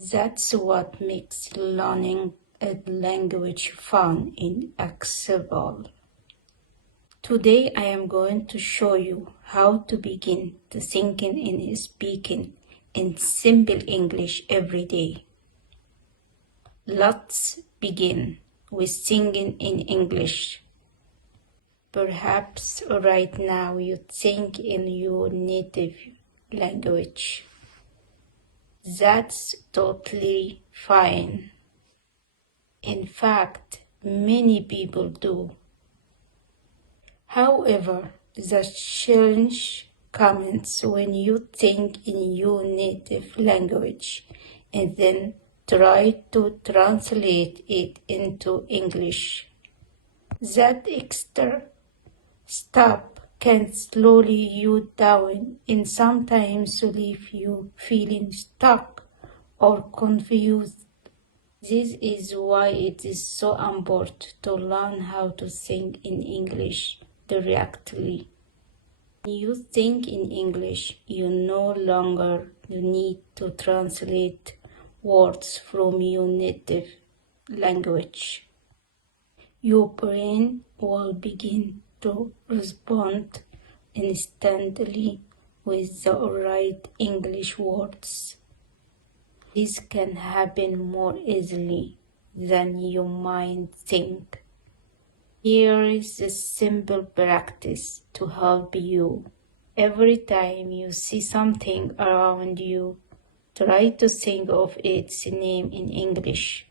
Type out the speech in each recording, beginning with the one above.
That's what makes learning a language fun and accessible. Today I am going to show you how to begin to thinking and speaking in simple English every day. Let's begin with singing in English. Perhaps right now you think in your native language. That's totally fine. In fact, many people do. However, the challenge comes when you think in your native language and then try to translate it into English. That extra step can slow you down and sometimes leave you feeling stuck or confused. This is why it is so important to learn how to think in English directly. When you think in English, you no longer need to translate words from your native language. Your brain will begin to respond instantly with the right English words. This can happen more easily than you might think. Here is a simple practice to help you. Every time you see something around you, try to think of its name in English.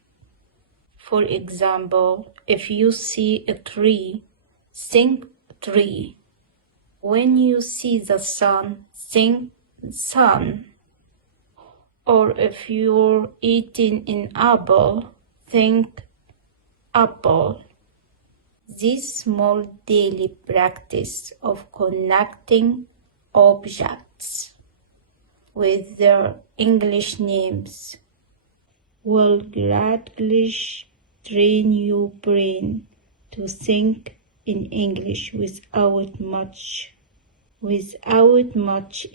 For example, if you see a tree, think tree. When you see the sun, think sun. Or if you're eating an apple, think apple. This small daily practice of connecting objects with their English names will gradually train your brain to think in English without much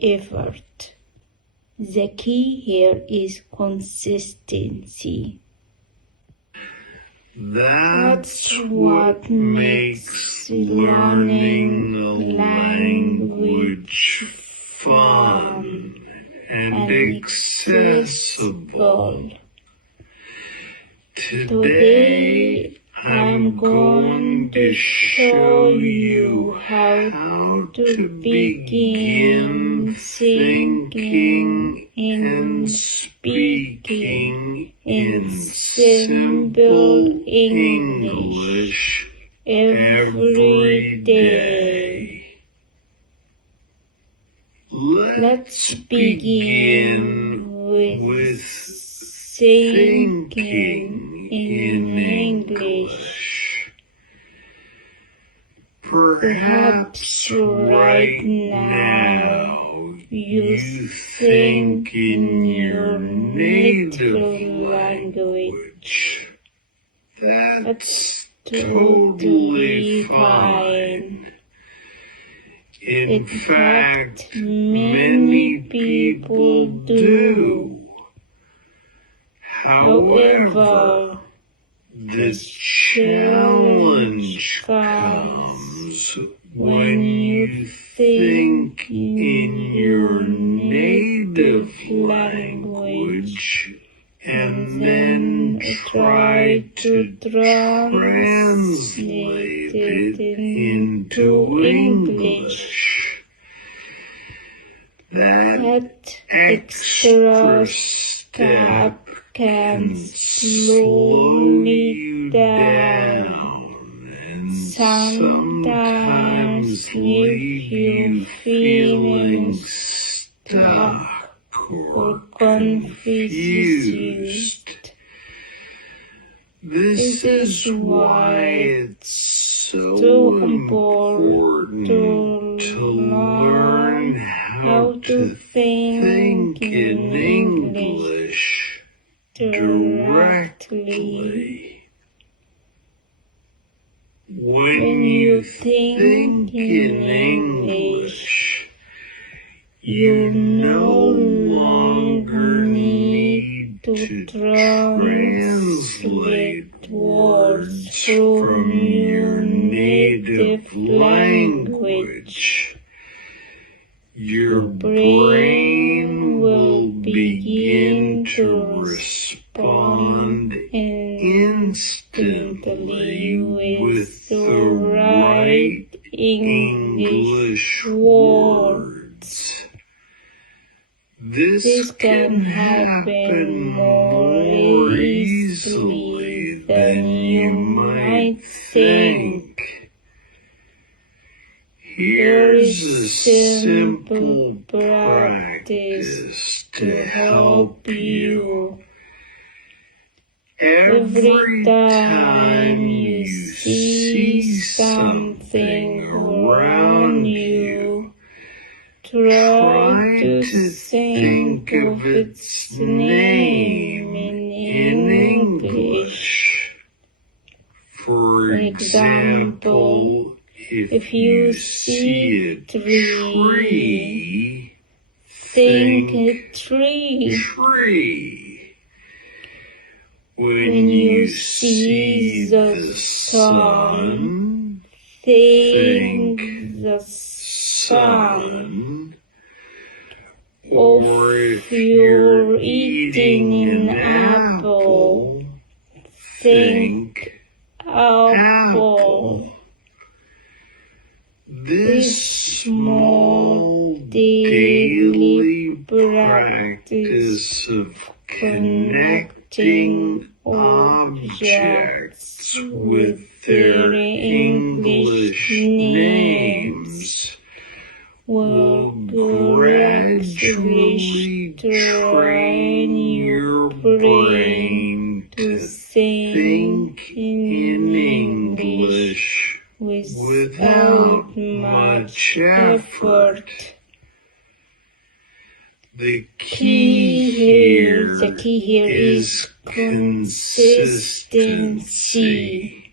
effort. The key here is consistency. That's what makes learning language fun and accessible. Today I'm going to show you how to begin thinking and speaking in simple English every day. Let's begin with thinking in English. Perhaps right now you think in your native language. That's totally fine. In fact, many people do. However, the challenge comes when you think in your native language and then try to translate it into English. That extra step can slow you down and sometimes leave you feeling stuck or confused. This is why it's so important to learn how to think in English directly. When you think in English, you no longer need to to translate words from your native language. Your brain will begin to respond instantly with the right English words. This can happen more easily than you might think. Here's a simple practice to help you. Every time you see something around you, try to think of its name in English. For example, if you see a tree, think a tree. When you see the sun, think the sun. Or if you're eating an apple, think apple. This small daily practice of connecting objects with their English names will gradually train your brain to think in English without much effort. The key here is consistency.